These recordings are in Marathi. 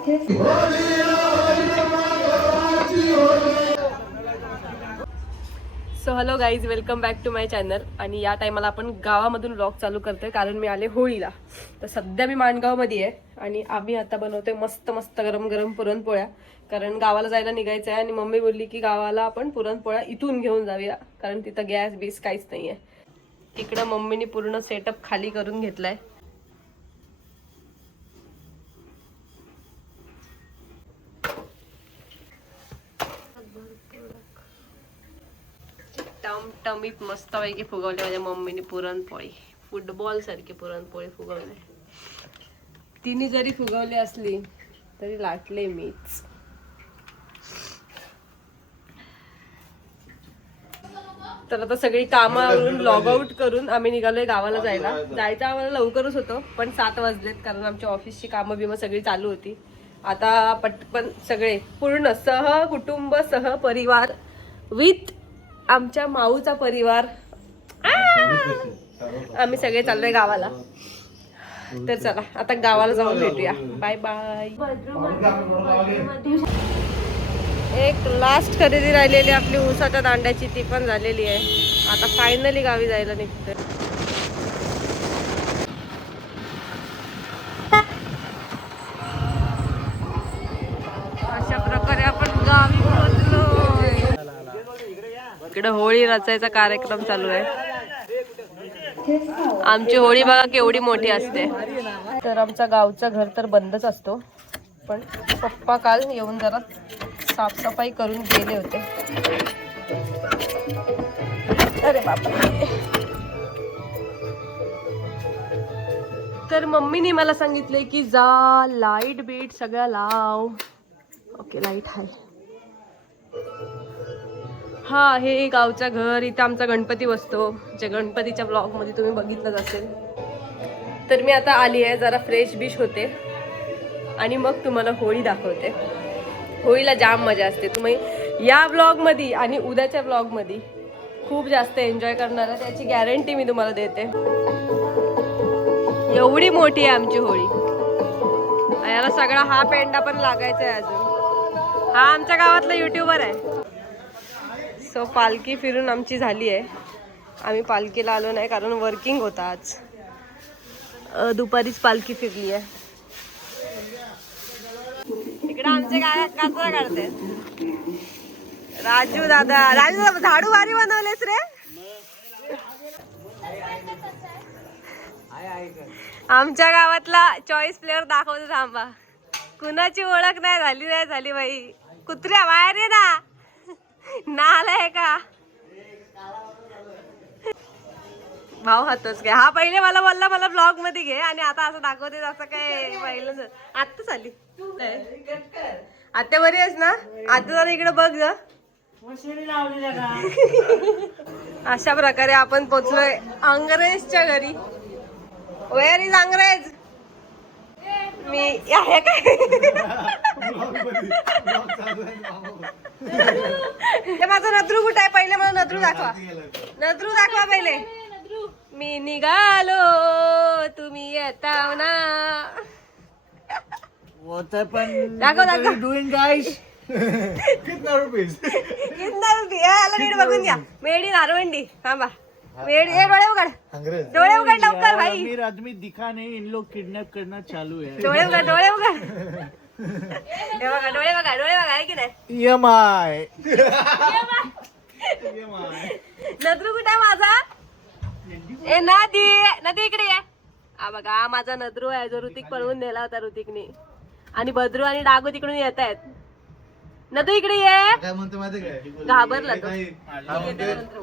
So hello guys, welcome back to my channel. आणि या टायमाला आपण गावामधून व्लॉग चालू करतोय कारण मी आले होळीला. तर सध्या मी माणगावमध्ये आहे आणि आम्ही आता बनवतोय मस्त मस्त गरम गरम पुरणपोळ्या. कारण गावाला जायला निघायचं आहे आणि मम्मी बोलली की गावाला आपण पुरणपोळ्या इथून घेऊन जाऊया कारण तिथं गॅस बीस काहीच नाही आहे. इकडं मम्मीने पूर्ण सेटअप खाली करून घेतलाय. टमटमीत मस्तपैकी फुगवले माझ्या मम्मीने पुरणपोळी. फुटबॉल सारखी पुरणपोळी फुगवले. तिने जरी फुगवली असली तरी लाटले मीच. तर आता सगळी कामावरून लॉग आउट करून आम्ही निघालोय गावाला जायला. जायचं आम्हाला लवकरच होतं पण 7 वाजलेत कारण आमच्या ऑफिसची कामं बिमं सगळी चालू होती. आता पटकन सगळे पूर्ण कुटुंब परिवार विथ आमच्या माऊचा परिवार आम्ही सगळे चाललोय गावाला. तर चला आता गावाला जाऊन भेटूया. Bye bye. एक लास्ट खरेदी राहिलेली आपली ऊसाच्या दांड्याची, ती पण झालेली आहे. आता फायनली गावी जायला निघतोय. अशा प्रकारे आपण गावी पोहोचलो. इकडे होळी रचायचा कार्यक्रम चालू आहे. आमची होळी बघा केवढी मोठी असते. तर आमचा गावचा घर तर बंदच असतो पण पप्पा काल येऊन जरा साफसफाई करून गेले होते. अरे बापरे. तर मम्मीने मला सांगितले की जा लाईट बीट सगळ्या लाव. ओके, लाईट आहे. हा, हे गावचं घर. इथं आमचा गणपती बसतो, जे गणपतीच्या ब्लॉग मध्ये तुम्ही बघितलंच असेल. तर मी आता आली आहे, जरा फ्रेश बिश होते आणि मग तुम्हाला होळी दाखवते. होळीला जाम मजा असते. तुम्ही या ब्लॉग मध्ये आणि उद्याच्या ब्लॉग मध्ये खूप जास्त एन्जॉय करणार आहे, त्याची गॅरंटी मी तुम्हाला देते. एवढी मोठी आहे आमची होळी. याला सगळा हा पेंडा पण लागायचा आहे अजून. हा आमच्या गावातला युट्यूबर आहे. सो पालखी फिरून आमची झाली आहे. आम्ही पालखीला आलो नाही कारण वर्किंग होता आज. दुपारीच पालखी फिरली आहे. इकडे आमचे काय कचरा काढते राजू दादा. झाडू भारी बनवलेस रे. आमच्या गावातला चॉईस प्लेअर दाखवतो थांबा. कुणाची ओळख नाही झाली बाई. कुत्र्या बाहेर ये ना. नालाय का भाऊ हातच घ्या. हा पहिले मला बोलला मला ब्लॉग मध्ये घे आणि आता असं दाखवते. असं काय पहिलं आत्ताच आली. आत्या बरी आहेस ना? आता जरा इकडे बघ ग. अशा प्रकारे आपण पोचलोय अंग्रेजच्या घरी. वेअर इज अंग्रेज? मी आहे काय? माझं नद्रू कुठं आहे? पहिले मला नद्रू दाखवा. नद्रू दाखवा पहिले. मी निघालो तुम्ही येताव ना. दाखव दाखव. Doing guys. कितना रुपया? आला नीट बघून घ्या. Made in Narwandi. थांबा. डोळे उघड. डोळे उघड लवकर भाई. अमीर आदमी दिखा नहीं, इन लोग किडनैप करना चालू है. डोळे उघड. डोळे उघड. हे बघा डोळे बघा. डोळे बघा आहे की नाही? EMI. नद्रू कुठे आहे माझा? ए नदी इकडे आहे. हा बघा माझा नद्रू आहे जो ऋतिक पळवून नेला होता ऋतिकने. आणि भद्रू आणि डागू तिकडून येत आहेत. नदू इकडे ये. काय म्हणतो माहिती काय? घाबरला तो.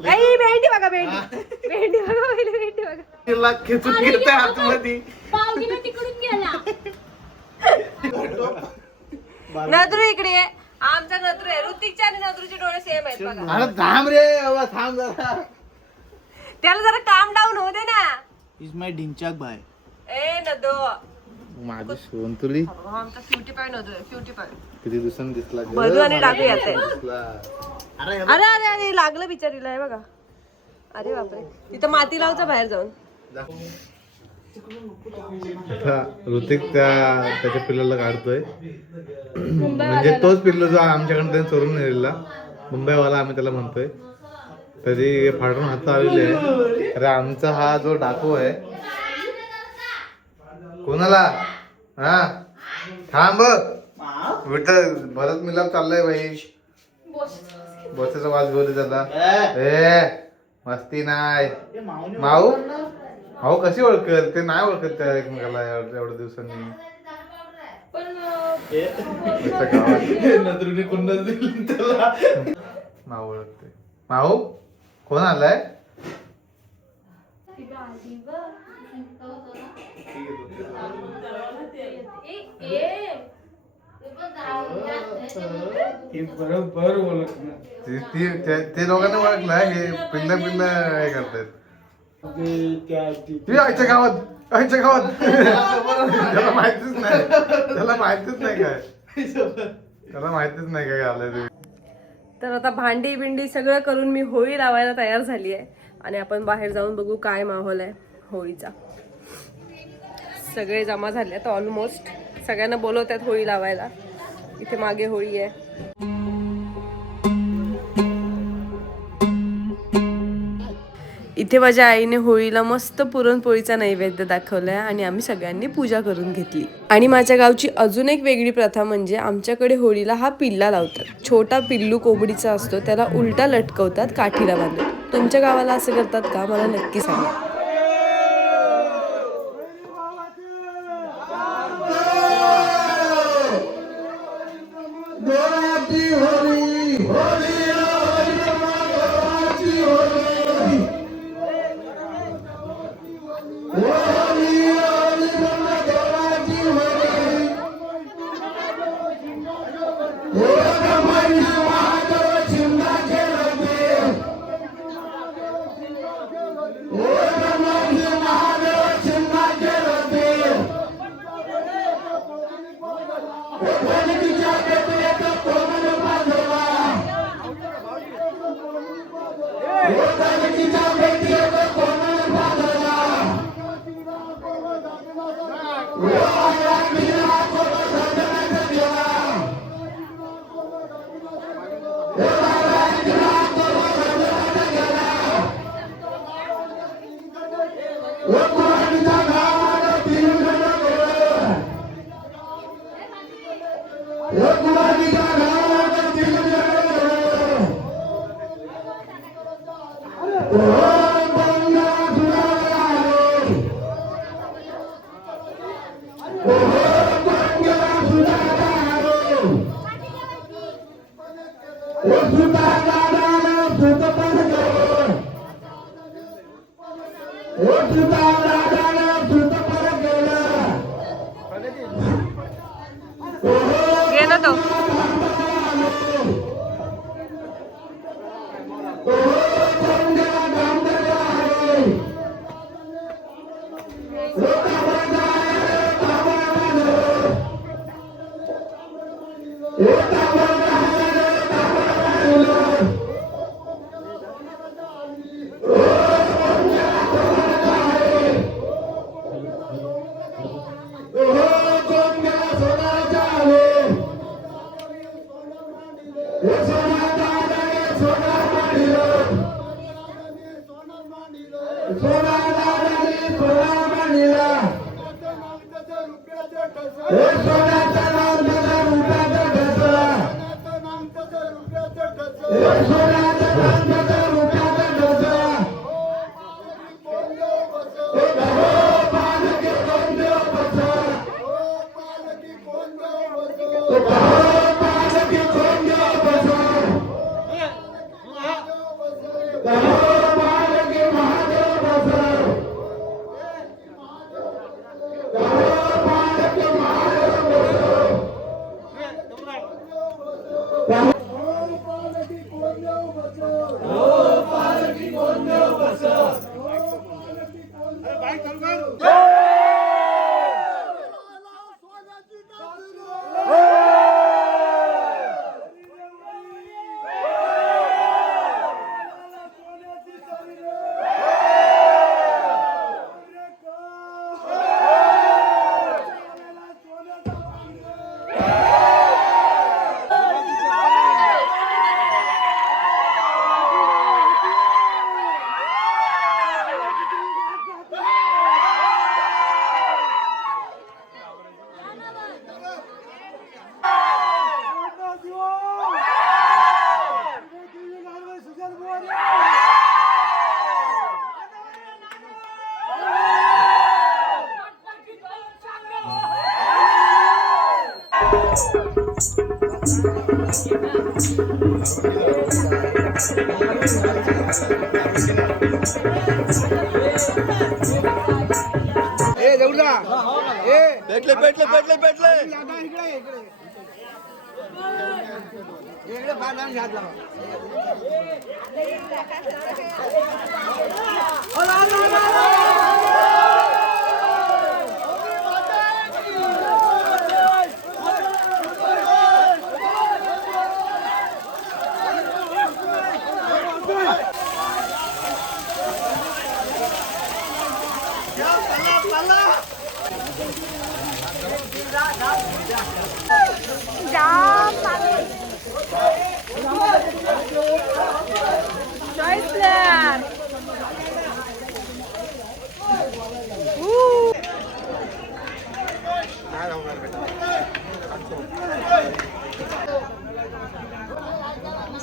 काही भेंडी बघा. भेंडी बघा. भेंडी बघा. तिला खेचून घेते आतमध्ये. तिकडून गेला. नद्रू इकडे आहे. आमचा नद्रू आहे. ऋतिकचे आणि नद्रूचे डोळे सेम आहेत बघा. अरे थांब रे बाबा, थांब जरा. त्याला जरा काम डाऊन होऊ दे ना. इज माय ढिंचाक भाई. ए नदो माझी सोनतुली आमचा क्युटी पाय नदो आहे. क्युटी पाय किती दिवसांनी दिसला. बधू आणि डाकू येते. अरे अरे अरे अरे लागलं बिचारीला आहे बघा. अरे बापरे. तिथं माती लावचा बाहेर जाऊन. आता ऋतिक त्याच्या पिल्लाला काढतोय. म्हणजे तोच पिल्लू जो आमच्याकडे त्याने चोरून नेलेला मुंबईवाला आम्ही त्याला म्हणतोय. तरी फाडून हात आलेले आहे. अरे आमचा हा जो डाकू आहे. कोणाला हा थांब विठ्ठल भरत मिलाप चाललाय भाई. बसाचा वाज घेऊ दे त्याला. ए मस्ती नाही. माऊ अहो कशी ओळखत ते नाही ओळखत त्या एकमेकाला एवढ्या दिवसांनी. माऊ ओळखते. माऊ कोण आलाय. ते लोकांना ओळखलं हे पिल्ल पिल्ल हे करतात. आईच्या गावात आईच्या गावात त्याला माहितीच नाही. त्याला माहितीच नाही काय. त्याला माहितीच नाही काय आलंय ते. तर आता भांडी बिंडी सगळं करून मी होळी लावायला तयार झाली आहे. आणि आपण बाहेर जाऊन बघू काय माहोल आहे होळीचा. सगळे जमा झाले आता ऑलमोस्ट. सगळ्यांना बोलवतात होळी लावायला. इथे मागे होळी आहे. इथे माझ्या आईने होळीला मस्त पुरणपोळीचा नैवेद्य दाखवलाय आणि आम्ही सगळ्यांनी पूजा करून घेतली. आणि माझ्या गावची अजून एक वेगळी प्रथा म्हणजे आमच्याकडे होळीला हा पिल्ला लावतात. छोटा पिल्लू कोंबडीचा असतो त्याला उलटा लटकवतात काठीला बांधून. तुमच्या गावाला असं करतात का मला नक्की सांगा.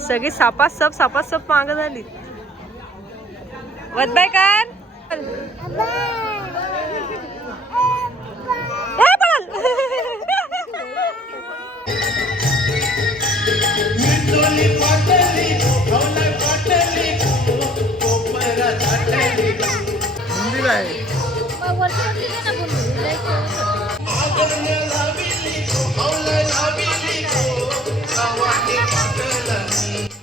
सगळी सापासप माग झाली. वदबाई काय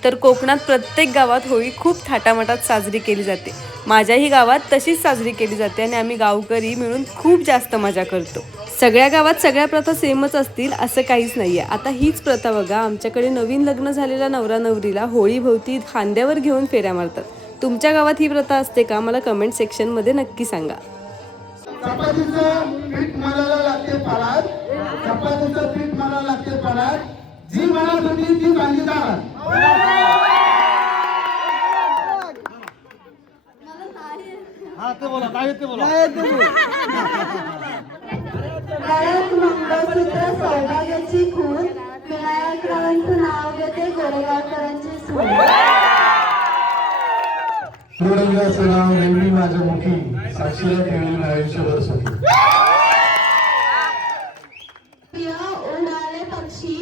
तर कोकणात प्रत्येक गावात होळी खूप थाटामाटात साजरी केली जाते. माझ्याही गावात तशीच साजरी केली जाते आणि आम्ही गावकरी मिळून खूप जास्त मजा करतो. सगळ्या गावात सगळ्या प्रथा सेमच असतील असं काहीच नाहीये. आता हीच प्रथा बघा, आमच्याकडे नवीन लग्न झालेल्या नवरा नवरीला होळी भोवती खांद्यावर घेऊन फेऱ्या मारतात. तुमच्या गावात ही प्रथा असते का? मला कमेंट सेक्शन मध्ये नक्की सांगा. चपातीचं पीठ मळायला लागते परात, चपातीचं पीठ मळायला लागते परात, जी म्हणत होती ती चांगली दारात. गळ्यात मंगळसूत्र सौभाग्याची खून, विनायकरावांचं नाव घेते गोरेगावकरांची सून. सूर्यव्याचं नाव नेहमी माझ्या मुखी, साक्षीला ठेवली आयुष्यभर सुखी. उडाले पक्षी,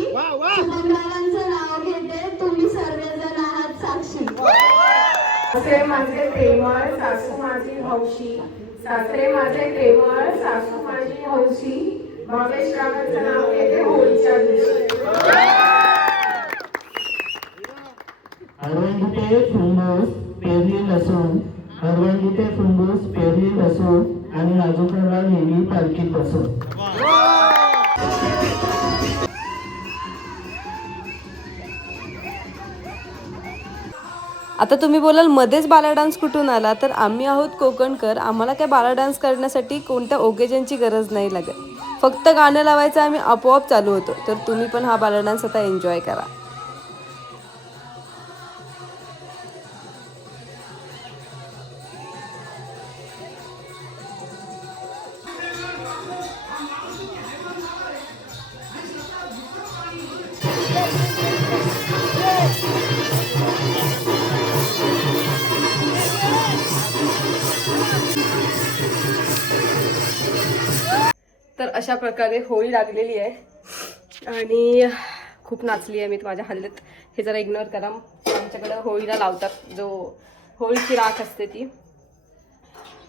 शुभमरावांचं नाव घेते, तुम्ही सर्वजण आहात साक्षी. सासरे माझे प्रेमळ, सासू माझी हौशी. सासरे माझे प्रेमळ, सासू माझी हौशी. भावेश रावांचं नाव घेते होळीच्या दिवशी. अरवंगीते फुंगूस पेरली लसूण, अरवंगीते फुंगूस पेरली लसूण आणि राजूकरला नेहमी पालखीत बसून. आता तुम्ही बोलाल मध्येच बाला डान्स कुठून आला, तर आम्ही आहोत कोकणकर. आम्हाला काय बाला डान्स करण्यासाठी कोणत्या ओकेजनची गरज नाही लागत. फक्त गाणं लावायचं आम्ही आपोआप चालू होतो. तर तुम्ही पण हा बाला डान्स आता एन्जॉय करा. तर अशा प्रकारे होळी लागलेली आहे आणि खूप नाचली आहे मी माझ्या हल्ल्यात. हे जरा इग्नोर करा. आमच्याकडं होळीला लावतात, जो होळीची राख असते ती.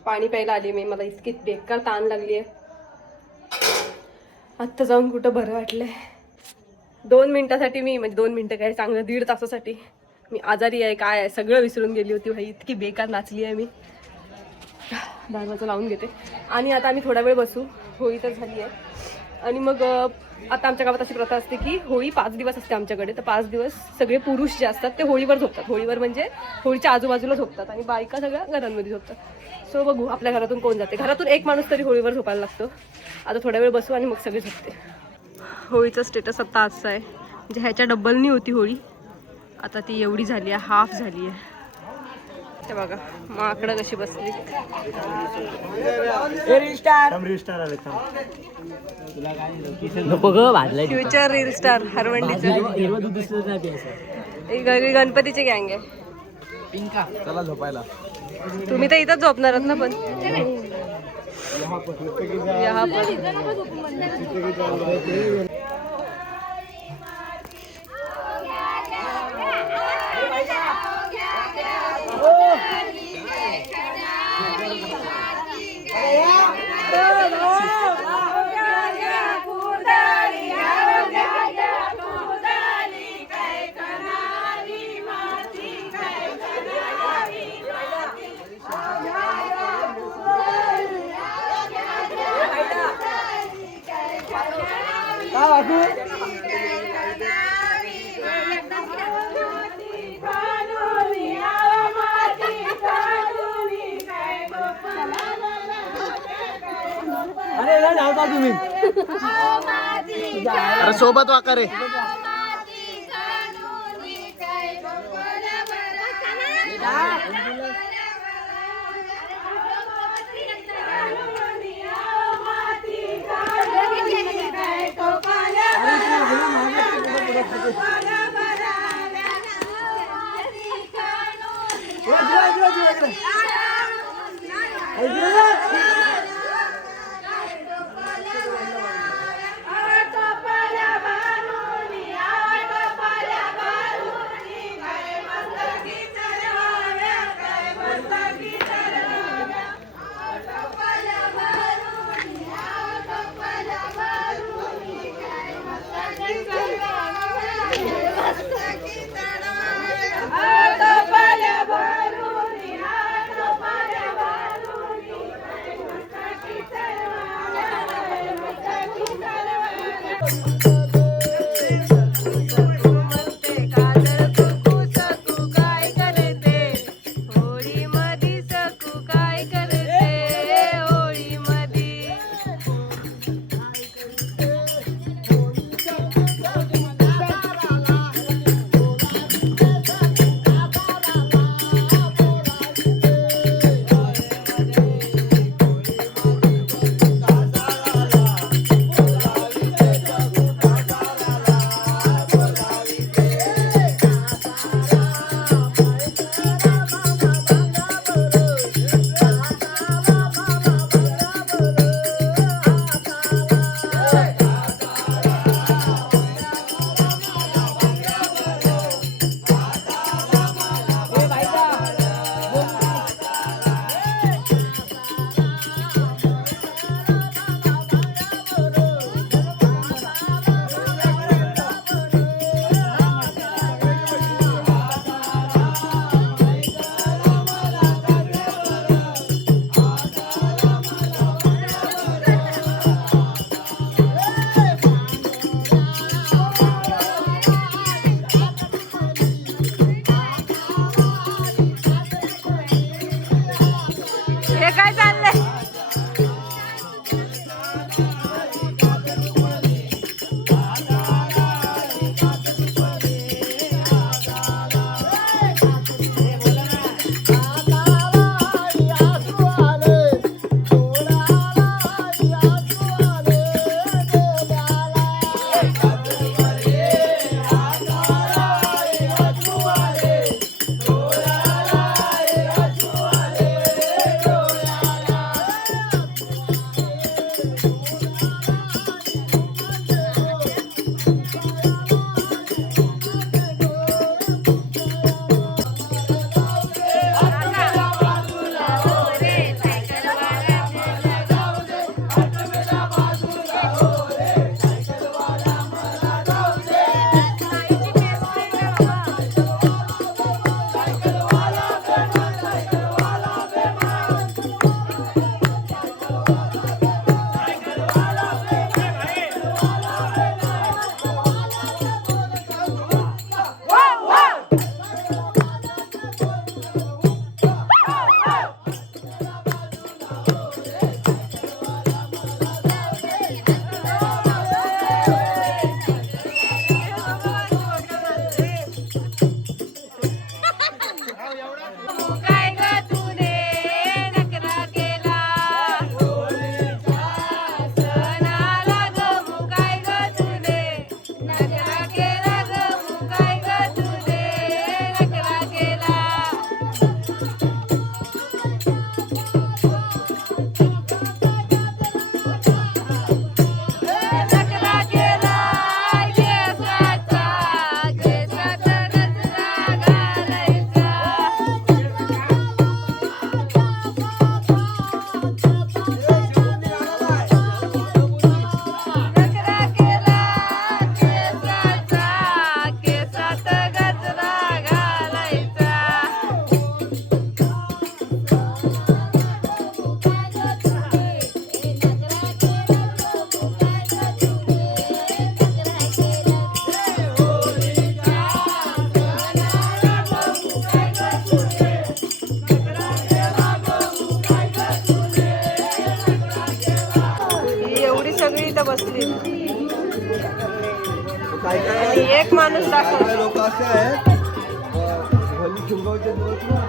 पाणी प्यायला आली मी, मला इतकी बेकार ताण लागली आहे. आत्ता जाऊन कुठं बरं वाटलं आहे. 2 मिनटासाठी मी, म्हणजे 2 मिनटं काय, चांगलं 1.5 तासासाठी मी आजारी आहे काय आहे सगळं विसरून गेली होती भाई. इतकी बेकार नाचली आहे मी. दरवाजा लावून घेते आणि आता आम्ही थोडा वेळ बसू. होळी तर झाली आहे आणि मग आता आमच्या गावात अशी प्रथा असते की होळी 5 दिवस असते आमच्याकडे. तर 5 दिवस सगळे पुरुष जे असतात ते होळीवर झोपतात. होळीवर म्हणजे होळीच्या आजूबाजूला झोपतात आणि बायका सगळ्या घरांमध्ये झोपतात. सो बघू आपल्या घरातून कोण जाते. घरातून एक माणूस तरी होळीवर झोपायला लागतो. आता थोडा वेळ बसू आणि मग सगळे झोपते. होळीचं स्टेटस आता असं आहे, म्हणजे ह्याच्या डबलनी होती होळी, आता ती एवढी झाली आहे, हाफ झाली आहे. ते बघा माकडं कशी बसली. फ्युचर रील स्टार हरवंडीचं. गणपतीची गँग आहे. चला झोपायला. तुम्ही तर इथंच झोपणार आहात ना. पण अरे सोबत वाका रे. असतील आणि एक माणूस दाखव. लोक असे आहेत होली चिंबवचे दिवस ना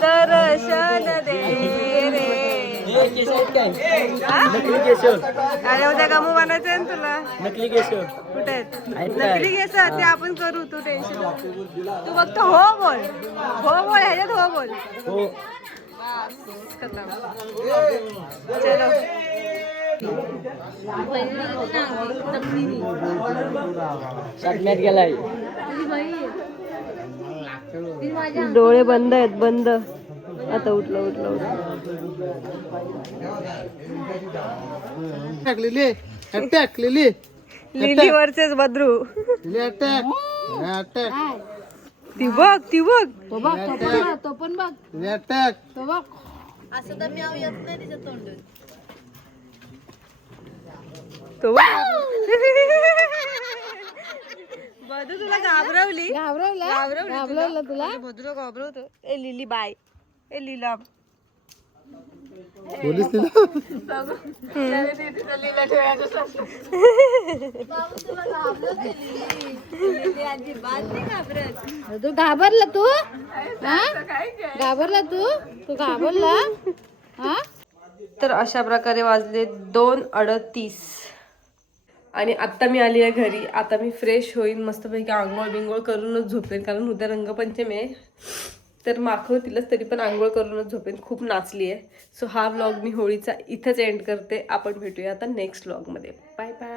दर्शन दे रे. अरे उद्या गमू बनायचं आहे ना तुला. नकली केस कुठे आहेत? नकली केस ते आपण करू, तू टेन्शन नको. तू फक्त हो बोल, हो बोल, ह्याच्यात हो बोल. बस, खतम. चलो डोळे बंद आहेत, बंद. आता उठलं उठलं उठलं. लिली अटॅक लिली लिली वरचेच बद्रू. लिली अटॅक अटॅक ती बघ, ती बघ. तो पण बघ लिली अटॅक तो बघ. बधू तुला घाबरवली, घाबरवलं तुला. बधूला घाबरवतो. ए लिली बाय. ए लीला पोलीस तिला तू घाबरला तू घाबरला तू घाबरला हा. तर अशा प्रकारे वाजले 2:38 आणि आत्ता मी आली आहे घरी. आता मी फ्रेश होईन, मस्तपैकी आंघोळ बिंघोळ करूनच झोपेन, कारण उद्या रंगपंचमी आहे. तर माखव तिलाच तरी पण आंघोळ करूनच झोपेन. खूप नाचली आहे. सो हा व्लॉग मी होळीचा इथंच एंड करते. आपण भेटूया आता नेक्स्ट व्लॉगमध्ये. Bye bye.